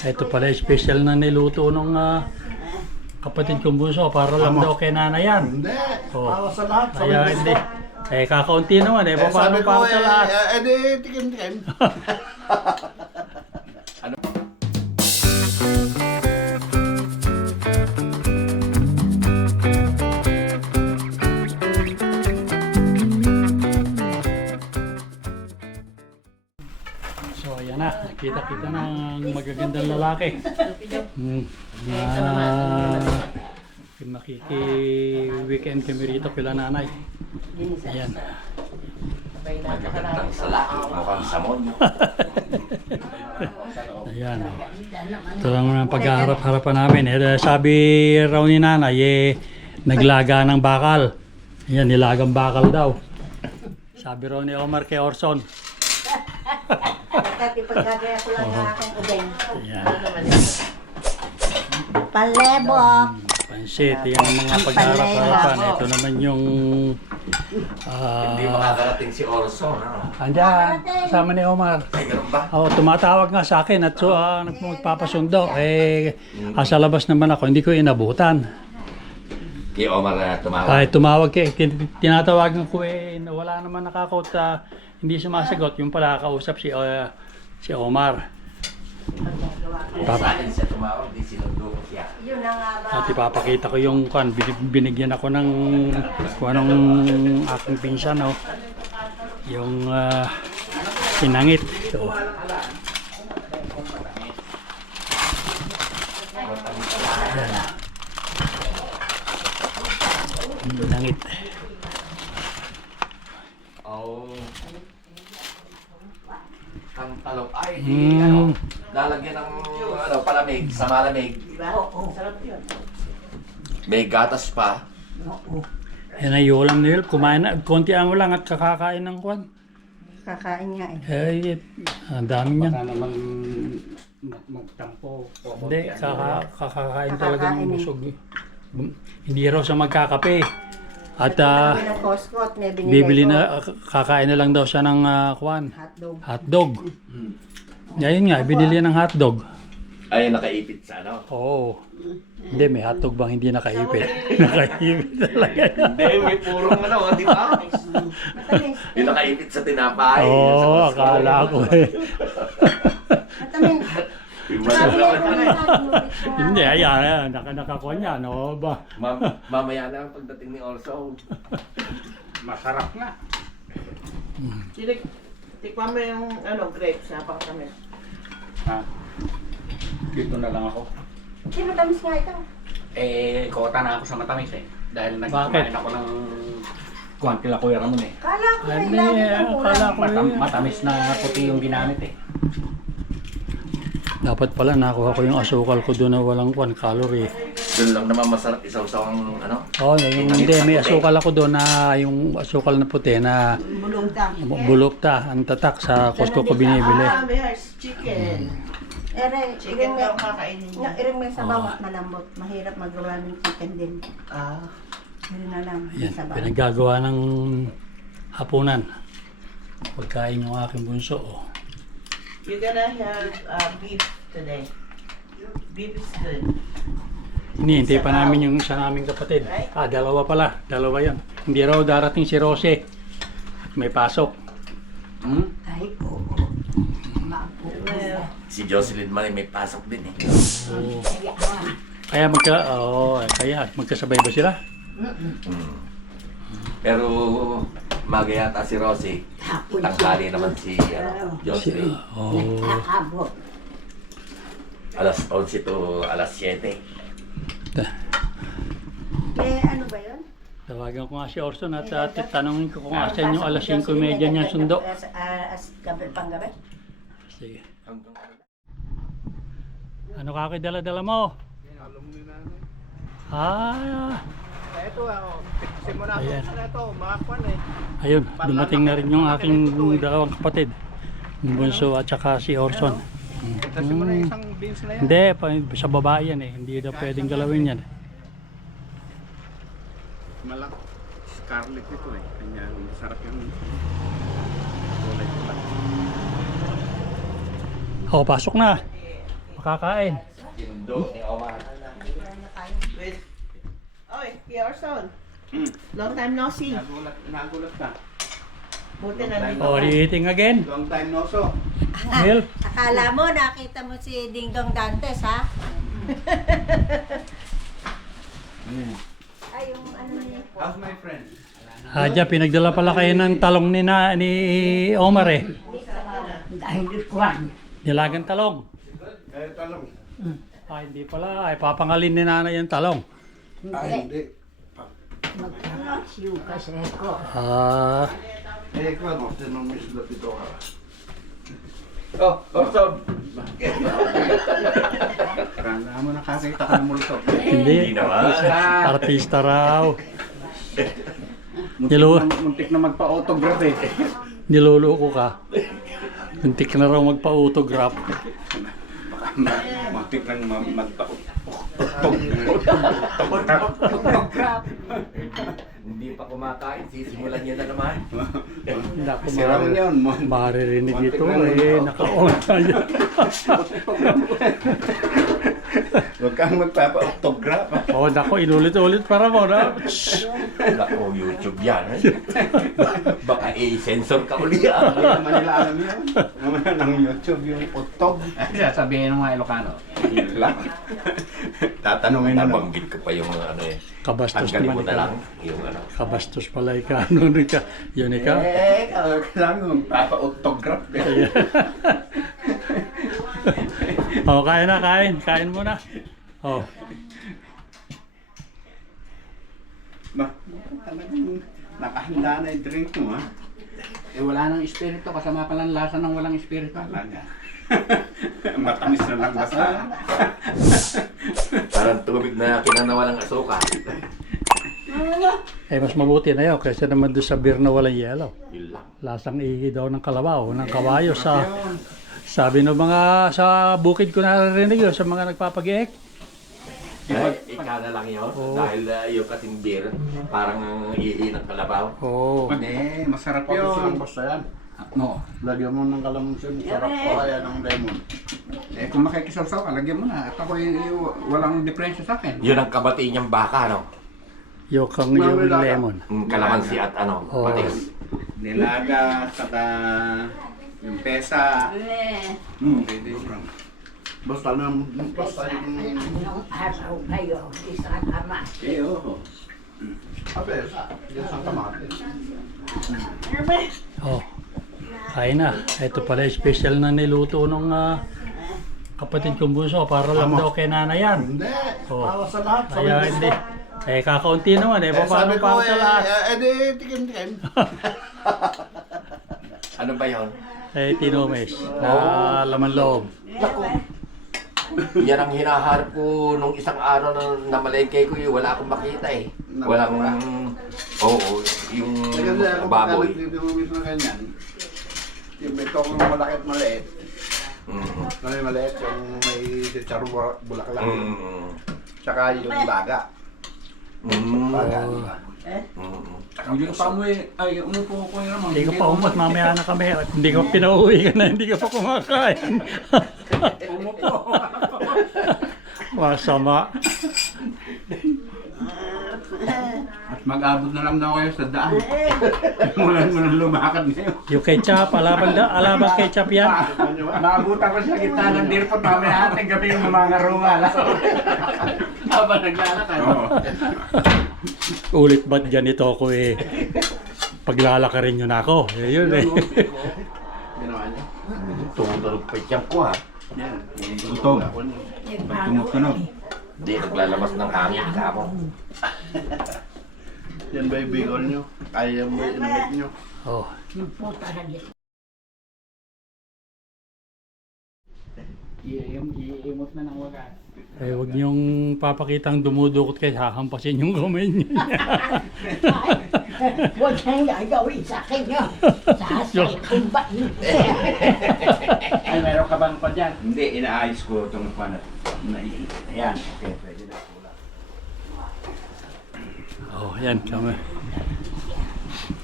Ito pala special na niluto nung kapatid kong bunso para lang daw kay nanay yan. Hindi. Oh. Para sa lahat. Sa Kaya hindi. Kakaunti naman paano sabi ko, para sa lahat? di tikim-tikim. So ayan na, nakita-kita ng magagandang lalaki. Makiki-weekend kami rito kila nanay. Ayan. Magagandang sala, mukhang samon. Ayan. Ito lang ang pagharap-harapan namin. Sabi raw ni nanay, naglaga ng bakal. Ayan, nilagang bakal daw. Sabi raw ni Omar kay Orson. Dati pagkagaya ko lang ng aking ubeng. Ayan. Palebok. Pansit, yan ang mga pagharap-harapan. Ito naman yung... Hindi makakarating si Orson, ano? Andyan, kasama ni Omar. Ay, ganun ba? Tumatawag nga sa akin at nagpapasundo. Sa labas naman ako, hindi ko inabutan. Kay Omar na tumawag. Ay, tumawag tinatawagan ko wala naman nakakot, hindi sumasagot. Yung pala kausap si Omar. Sa akin siya tumawag, di sinundo ko siya. Yun na nga ba? At ipapakita ko yung binigyan ako ng aking pinsan, yung sinangit. So, sinangit. Oh. Ang talong ay, Mm. lalagyan ng palamig, sa malamig. Oo. Sarap yun. May gatas pa. Yan ay ulam ni Help. Kumain na. Konti mo lang at kakakain ng kwan. Kakain nga eh. Ang dami niyan. Baka naman magtampo. Hindi, kakakain talaga ng Kakakain eh. busog. Hindi raw siya magkakape. At Kami ng Costco at may binigay bibili ko. na, kakain na lang daw siya ng kwan. Hotdog. Hotdog. Ngayon nga, binili ng hotdog. Ay, nakaipit sa ano? Oo. Hindi, may hotdog bang hindi nakaipit? Nakaipit talaga. Hindi, may purong di ba? Matamis. Yung nakaipit sa tinapay. Oo, akala ko Matamis. Yung Sabi wala- ko na sa Hindi, ayan, nakakuha niya, no? Ba? Mamaya na ang pagdating ni Orso. Masarap nga. Tikman mo yung grapes, napakatamis. Ha? Dito na lang ako. Sino tamis nga ito? Kota na ako sa matamis Dahil Bakit? nagkumain ako ng kila Kuya Ramon Kala ko may Hindi, lagi ng akala ulam. ko Matamis na puti yung ginamit Dapat pala nakuha ko yung asukal ko doon na walang calorie. Doon lang naman masarap isaw-saw ang Oh, hindi, may asukal ako doon na yung asukal na puti na bulokta, ang tatak sa Costco ko binibili. may chicken. Ere, Chicken daw kakainin niya. iring may sabaw at malambot. Mahirap magawa ng chicken din. Yun na lang. Yan, Sabaw. pinaggagawa ng hapunan. Pagkain yung aking bunso. You're gonna have beef today. Beef is good. Hinihintay pa namin yung isa naming kapatid. Dalawa pala. Dalawa yan. Hindi raw darating si Rose. At may pasok. Ay, oo. Si Jocelyn man may pasok din Oo. Kaya magkasabay ba sila? Pero magayata si Rosie. Tanghali naman si Jocelyn. Nakabot. Alas 11 to alas 7. Ano ba yun? Tawagan ko nga si Orson at tanongin ko kung asan yung alas 5:30 niya sundo. Panggabi? Sige. Ano ka kayo dala-dala mo? Ito simula Ayan. ito, makakuan Ayun, dumating na rin yung aking dalawang kapatid. Yung bunso at saka si Orson. Kasi mo na isang beans na yan. Hindi, sa babae yan Hindi daw pwedeng galawin yan. Malak scarlet ito Kanya masarap yung kulay pula. Pasok na. Makakain. Sinundo ni Omar. With... Oy, Pierson. Long time no see. Nagulat ka. Buti nandito Oh, ka. eating again. Long time no so. Will? Akala mo, nakita mo si Ding Dong Dantes, ha? Ay, yung ano niya. How's my friend? Hadya, pinagdala pala kayo ng talong ni Omar eh. Dahil kwan. Nilagang talong. Talong. Ay, hindi pala. Ay, papangalin ni nanay yung talong. Hindi. Magkakasiw kasi ko. Ah, Kwan, tinumis na ito ka. Oh, so. Karanda mo nakakita ka ng multo. hindi. naman. Artista raw. Muntik na magpa-autograph eh. Niloloko ka. Muntik na raw magpa-autograph. Muntik nang Hindi pa kumakain, sisimulan niya na naman. Hindi ako Sira mo yun. maririnig Muntik ito na eh. Naka-on tayo. Huwag kang magpapa-autograph. Oh, nako, inulit-ulit para mo na. Naku, YouTube yan. Baka i-censor ka uli Hindi ah. naman nila alam yun. Naman ng YouTube yung utog. Sasabihin ng mga Ilocano. Yun lang. Tatanungin na lang. Nabanggit ko pa yung mga ano eh. Kabastos Tanggalin mo naman na ikaw. lang yung ano. Kabastos pala ikaw. Ano ka? Yun ikaw? Kailangan magpapa-autograph. Oh, kain na, kain. Kain muna. Oh. Talagang nakahanda na yung drink mo, ha? Eh wala nang espiritu, kasama pa lang lasa ng walang espiritu. Talaga. Matamis na lang basta. Parang tubig na kinanawa ng asukal. Eh, mas mabuti na yun kaysa naman doon sa beer na walang yelo. Yun lang. Lasang ihi daw ng kalabaw, ng kawayo sa... Sabi ng mga sa bukid ko naririnig yun, sa mga nagpapag-iik. Ikaw na lang yun. Oo. Dahil yung kasing beer, parang ang ihi ng kalabaw. Oo. Eh, masarap yun. Basta yan. No. Lagyan mo ng kalamansin. Sarap ko kaya ng lemon. Eh kung makikisaw-saw ka, lagyan mo na. At ako walang diferensya sa akin. Yun ang kabati niyang baka, no? Yung lemon. Kalamansi at ano, Oo. patis. Nilaga, saka yung pesa. Pwede yun. Basta yung... Nung araw kayo, isang ama. Eh, oo. Pesa. Yung sa kamatis. Oh. Kain na. Ito pala yung special na niluto ng kapatid kong bunso para lang daw kay nanay yan. Hindi. Oh. Para sa lahat. Kaya hindi. Eh, kakaunti naman eh. Paano sabi ko, para sa lahat? di tikim-tikim. Ano ba yun? Eh, tinumis. Na laman loob. Yan ang hinaharap ko nung isang araw na namalengke ko yung wala akong makita eh. Walang, oo, yung Kasi ako baboy. pagkalit dito na ganyan. Yung may tokong malaki at maliit. Mm. May maliit yung may chicharo bulaklak. Mm. Tsaka yung baga. Mm. Baga. Yung pa mo eh, ay umupo ko yun naman. Hindi ko pa umot. Mamaya na kami. Hindi ko pinauwi ka na. Hindi ka pa kumakain. Umupo. Masama. At mag-abot na lang daw kayo sa daan. Mulan mo nang lumakad ngayon. Yung ketchup. Alaban ketchup yan. Naabutan ko sa gitna ng deerpot, mamaya ating gabi yung mga rungal. Habang naglalakad. Oo. Ulit ba't ganito ako eh. Paglalakarin nyo na ako. Eh, yun eh. Ginawa niya. Tumutunog pa siyang ko ha. Yan. Utog. Pag tumutunog. Hindi naglalabas ng hangin kamo. Yan ba yung bigol nyo? Kaya mo yung inamit nyo? Oh. Iimot na ng wagas. Eh, huwag niyong papakitang dumudukot kayo. Hahampasin yung kamay niyo. Huwag kang gagawin sa akin yun. Sasakin ba yun? Ay, meron ka bang pa dyan? Hindi, inaayos ko itong panat. Ayan. Okay, pwede na. Oh, yan kami.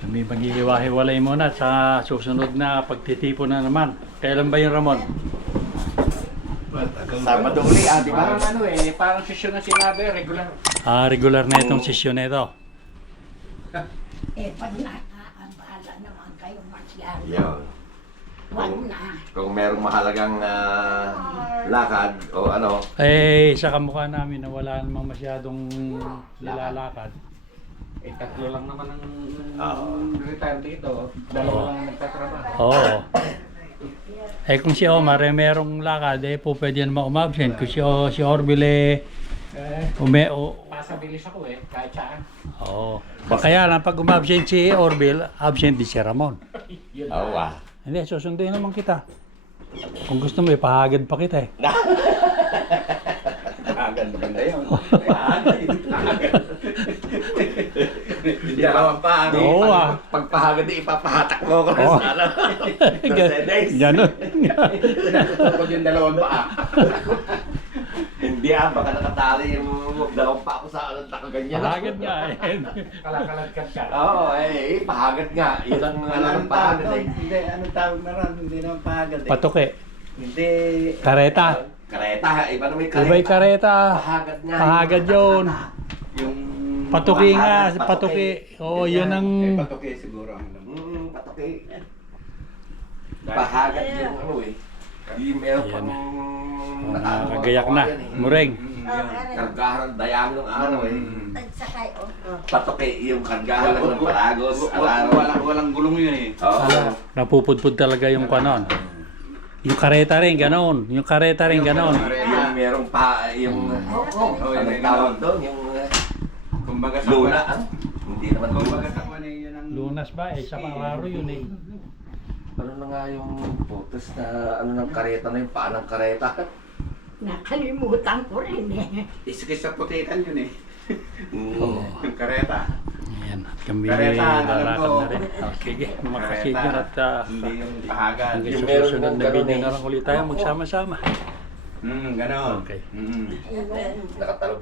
Kami maghihiwa-hiwalay muna sa susunod na pagtitipon na naman. Kailan ba yung Ramon? Sabado uli, di ba? Parang ano eh, parang sesyon na sinabi, regular. Regular na itong sesyon na ito. Pag bahala naman kayo masyado. Yun. Wag na. Kung merong mahalagang lakad o ano, Sa kamukha namin na wala namang masyadong nilalakad. Tatlo lang naman ang Oo. retire dito. Dalawa lang ang nagtatrabaho. Oo. Kung si Omar merong lakad, po pwede naman umabsent. Kung si Orville, Pasabilis ako kahit saan. Oo. Kaya lang, pag umabsent si Orville, absent din si Ramon. Hindi, susunduin naman kita. Kung gusto mo, ipahagad pa kita Ganda yun. Hindi naman pa. Oo, Pagpahagad di ipapahatak mo ako Oo. sa ano. Mercedes. Ganon. Tungkol yung dalawang paa. Hindi baka nakatali yung dalawang pa ako sa ano, nakaganyan. Pahagad nga Kalakalagkat ka. Oo, pahagad nga. Yun ang Anong pahagad tawag? Hindi, anong tawag na ron? Hindi naman pahagad eh. Patuki. Hindi. Kareta. Kareta, iba naman yung Iba'y kareta. Pahagad nga. Pahagad yun. Yung... Patuki nga. Patuki. Patuki. Oo, yun ang... patuki siguro ang alam. Patuki. Pahagad yung ano Yung meron Ayan. pang... Kagayak na. Mureng. Kargahan, dayami ng araw Nagsakay, Patuki, yung kargahan ng Paragos. Walang gulong yun eh. Oo. Napupudpud talaga yung kanon. Yung kareta rin, ganon. Yung kareta rin, ganon. Yung merong pa, yung... Anong tawag doon? Yung... Kumbaga sa... Luna. Hindi naman Kumbaga luna. sa kwan eh, yun ang... Lunas ba? Sa Panglaro yun Ano na nga yung photos na ano ng kareta na yung paa ng kareta? Nakalimutan ko rin Isikis sa putikan yun eh. Oo. Yung kareta. Ayan, kami Kareta, alam lalakad ko. na rin. Sige, mga kasigyan at Hindi yung pahagad. hanggang Yung sa meron susunod ng na ganun video eh. na lang ulit tayo magsama-sama. Ganon. Okay. Mm. Nakatalog